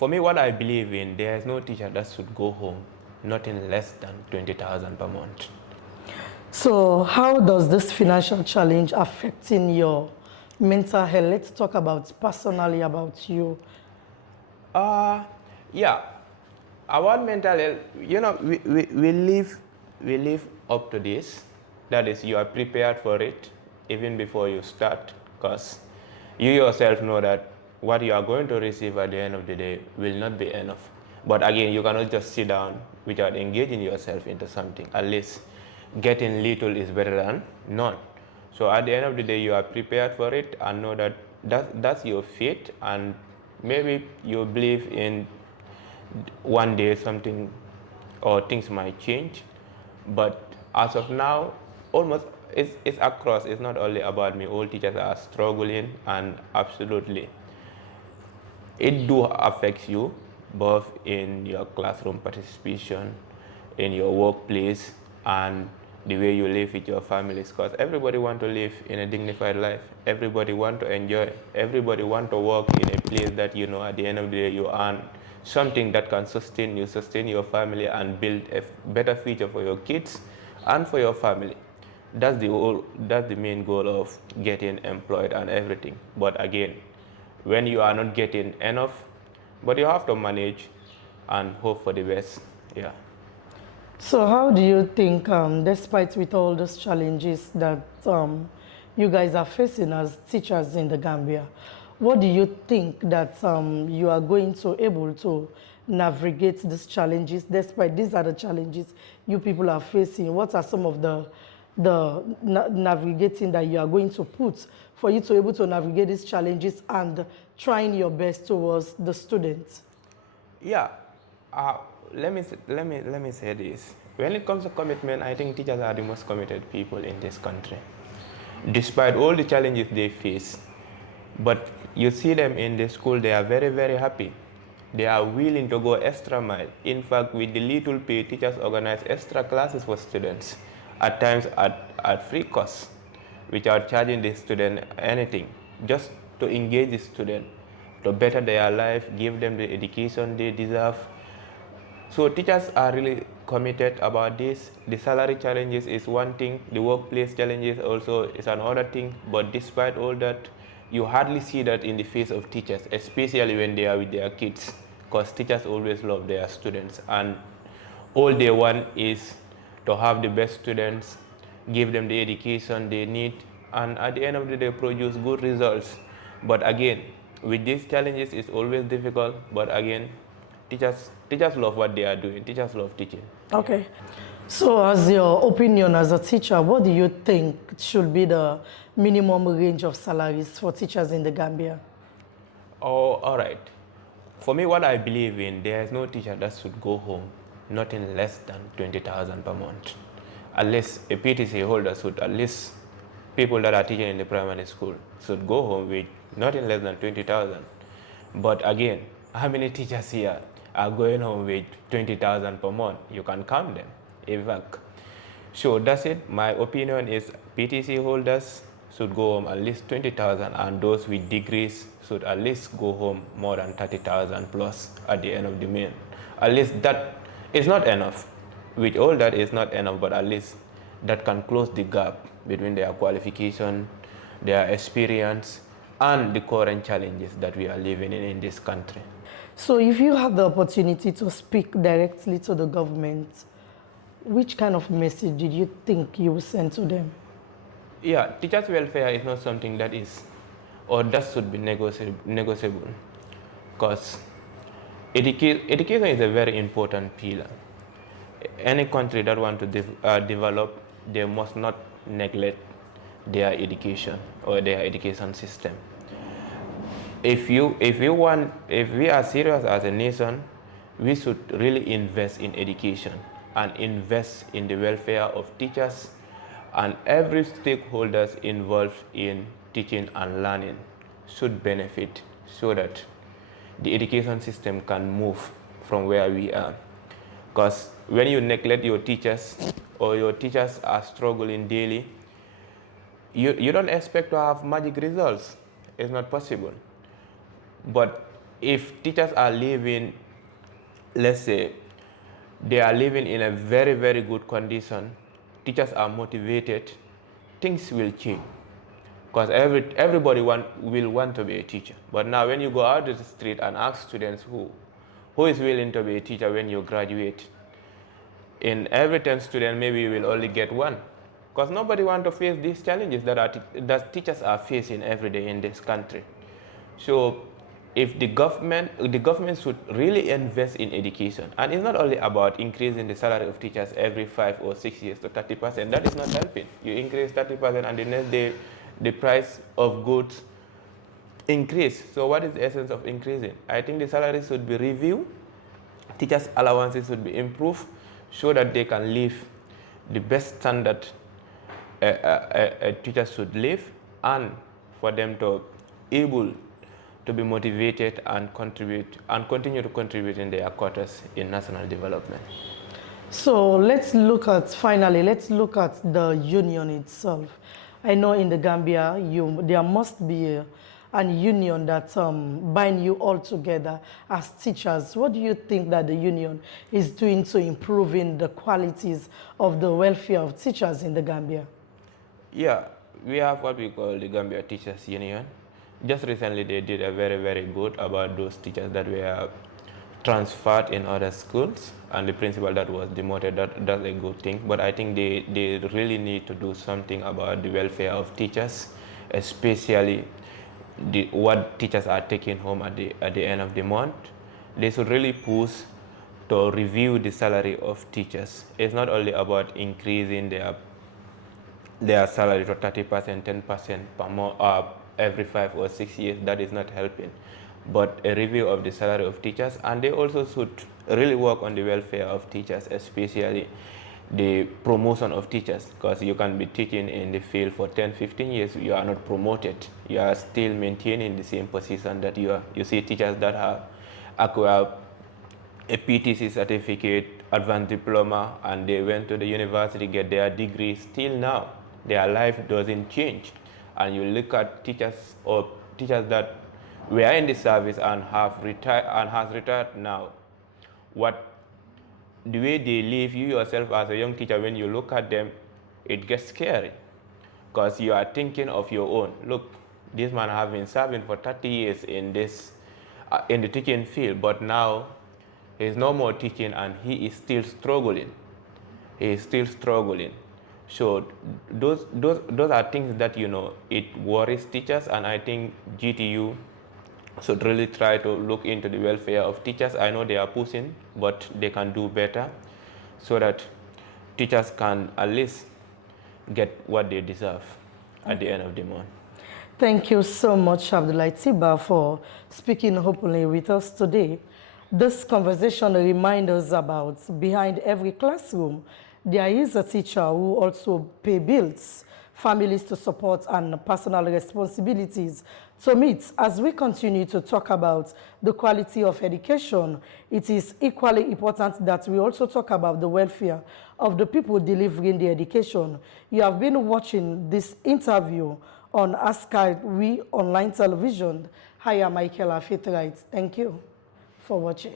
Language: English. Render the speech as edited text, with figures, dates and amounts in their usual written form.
for me, what I believe in, there is no teacher that should go home nothing less than 20,000 per month. So how does this financial challenge affecting your mental health? Let's talk about personally about you. Yeah, about mental health, we live up to this. That is, you are prepared for it even before you start, because you yourself know that what you are going to receive at the end of the day will not be enough. But again, you cannot just sit down without engaging yourself into something. At least getting little is better than none. So at the end of the day, you are prepared for it and know that that's your fate, and maybe you believe in one day something or things might change. But as of now, almost it's across. It's not only about me. All teachers are struggling, and absolutely it do affect you both in your classroom participation, in your workplace, and the way you live with your families, because everybody want to live in a dignified life. Everybody want to enjoy. Everybody want to work in a place that at the end of the day you earn something that can sustain you, sustain your family, and build a better future for your kids and for your family. That's the main goal of getting employed and everything. But again, when you are not getting enough, but you have to manage and hope for the best. Yeah. So how do you think, despite with all those challenges that you guys are facing as teachers in the Gambia, what do you think that you are going to able to navigate these challenges? Despite these are the challenges you people are facing, what are some of the navigating that you are going to put for you to able to navigate these challenges and trying your best towards the students? Yeah. Let me say this. When it comes to commitment, I think teachers are the most committed people in this country, despite all the challenges they face. But you see them in the school, they are very, very happy. They are willing to go extra mile. In fact, with the little pay, teachers organize extra classes for students, at times at free cost, without charging the student anything, just to engage the student, to better their life, give them the education they deserve. So teachers are really committed about this. The salary challenges is one thing, the workplace challenges also is another thing, but despite all that, you hardly see that in the face of teachers, especially when they are with their kids, because teachers always love their students, and all they want is to have the best students, give them the education they need, and at the end of the day produce good results. But again, with these challenges, it's always difficult, but again, teachers love what they are doing. Teachers love teaching. Okay. So as your opinion as a teacher, what do you think should be the minimum range of salaries for teachers in the Gambia? Oh, all right. For me, what I believe in, there is no teacher that should go home nothing less than 20,000 per month. At least a PTC holder should, at least people that are teaching in the primary school should go home with nothing less than 20,000. But again, how many teachers here are going home with 20,000 per month? You can count them, in fact. So that's it. My opinion is PTC holders should go home at least 20,000, and those with degrees should at least go home more than 30,000 plus at the end of the month. At least that is not enough. With all that is not enough, but at least that can close the gap between their qualification, their experience, and the current challenges that we are living in this country. So if you have the opportunity to speak directly to the government, which kind of message did you think you would send to them? Yeah, teachers' welfare is not something that is, or that should be negotiable, because education is a very important pillar. Any country that wants to develop, they must not neglect their education or their education system. If we are serious as a nation, we should really invest in education and invest in the welfare of teachers and every stakeholders involved in teaching and learning should benefit, so that the education system can move from where we are. Because when you neglect your teachers, or your teachers are struggling daily, you don't expect to have magic results. It's not possible. But if teachers are living, let's say, they are living in a very, very good condition, teachers are motivated, things will change. Because everybody will want to be a teacher. But now when you go out to the street and ask students who is willing to be a teacher when you graduate, in every 10 students, maybe you will only get one. Because nobody wants to face these challenges that teachers are facing every day in this country. So if the government should really invest in education, and it's not only about increasing the salary of teachers every 5 or 6 years to 30%, that is not helping. You increase 30% and the next day the price of goods increase. So what is the essence of increasing? I think the salaries should be reviewed, teachers' allowances should be improved so that they can live the best standard a teacher should live, and for them to able to be motivated and contribute and continue to contribute in their quotas in national development. So let's look at the union itself. I know in the Gambia, there must be a union that bind you all together as teachers. What do you think that the union is doing to improving the qualities of the welfare of teachers in the Gambia? Yeah, we have what we call the Gambia Teachers Union. Just recently they did a very, very good about those teachers that were transferred in other schools and the principal that was demoted. That's a good thing. But I think they really need to do something about the welfare of teachers, especially what teachers are taking home at the end of the month. They should really push to review the salary of teachers. It's not only about increasing their salary to 30%, 10% per month, every 5 or 6 years. That is not helping. But a review of the salary of teachers, and they also should really work on the welfare of teachers, especially the promotion of teachers, because you can be teaching in the field for 10, 15 years, you are not promoted. You are still maintaining the same position that you are. You see teachers that have acquired a PTC certificate, advanced diploma, and they went to the university, get their degree. Still now, their life doesn't change. And you look at teachers or teachers that were in the service and have retired and has retired now. The way they live, you yourself as a young teacher, when you look at them, it gets scary, because you are thinking of your own. Look, this man has been serving for 30 years in the teaching field, but now he's no more teaching and he is still struggling. He is still struggling. So those are things that, it worries teachers, and I think GTU should really try to look into the welfare of teachers. I know they are pushing, but they can do better so that teachers can at least get what they deserve at the end of the month. Thank you so much, Abdoulie T, for speaking openly with us today. This conversation reminds us about behind every classroom, there is a teacher who also pays bills, families to support, and personal responsibilities to meet. As we continue to talk about the quality of education, it is equally important that we also talk about the welfare of the people delivering the education. You have been watching this interview on Askanwi online television. I am Michaela Faithright. Thank you for watching.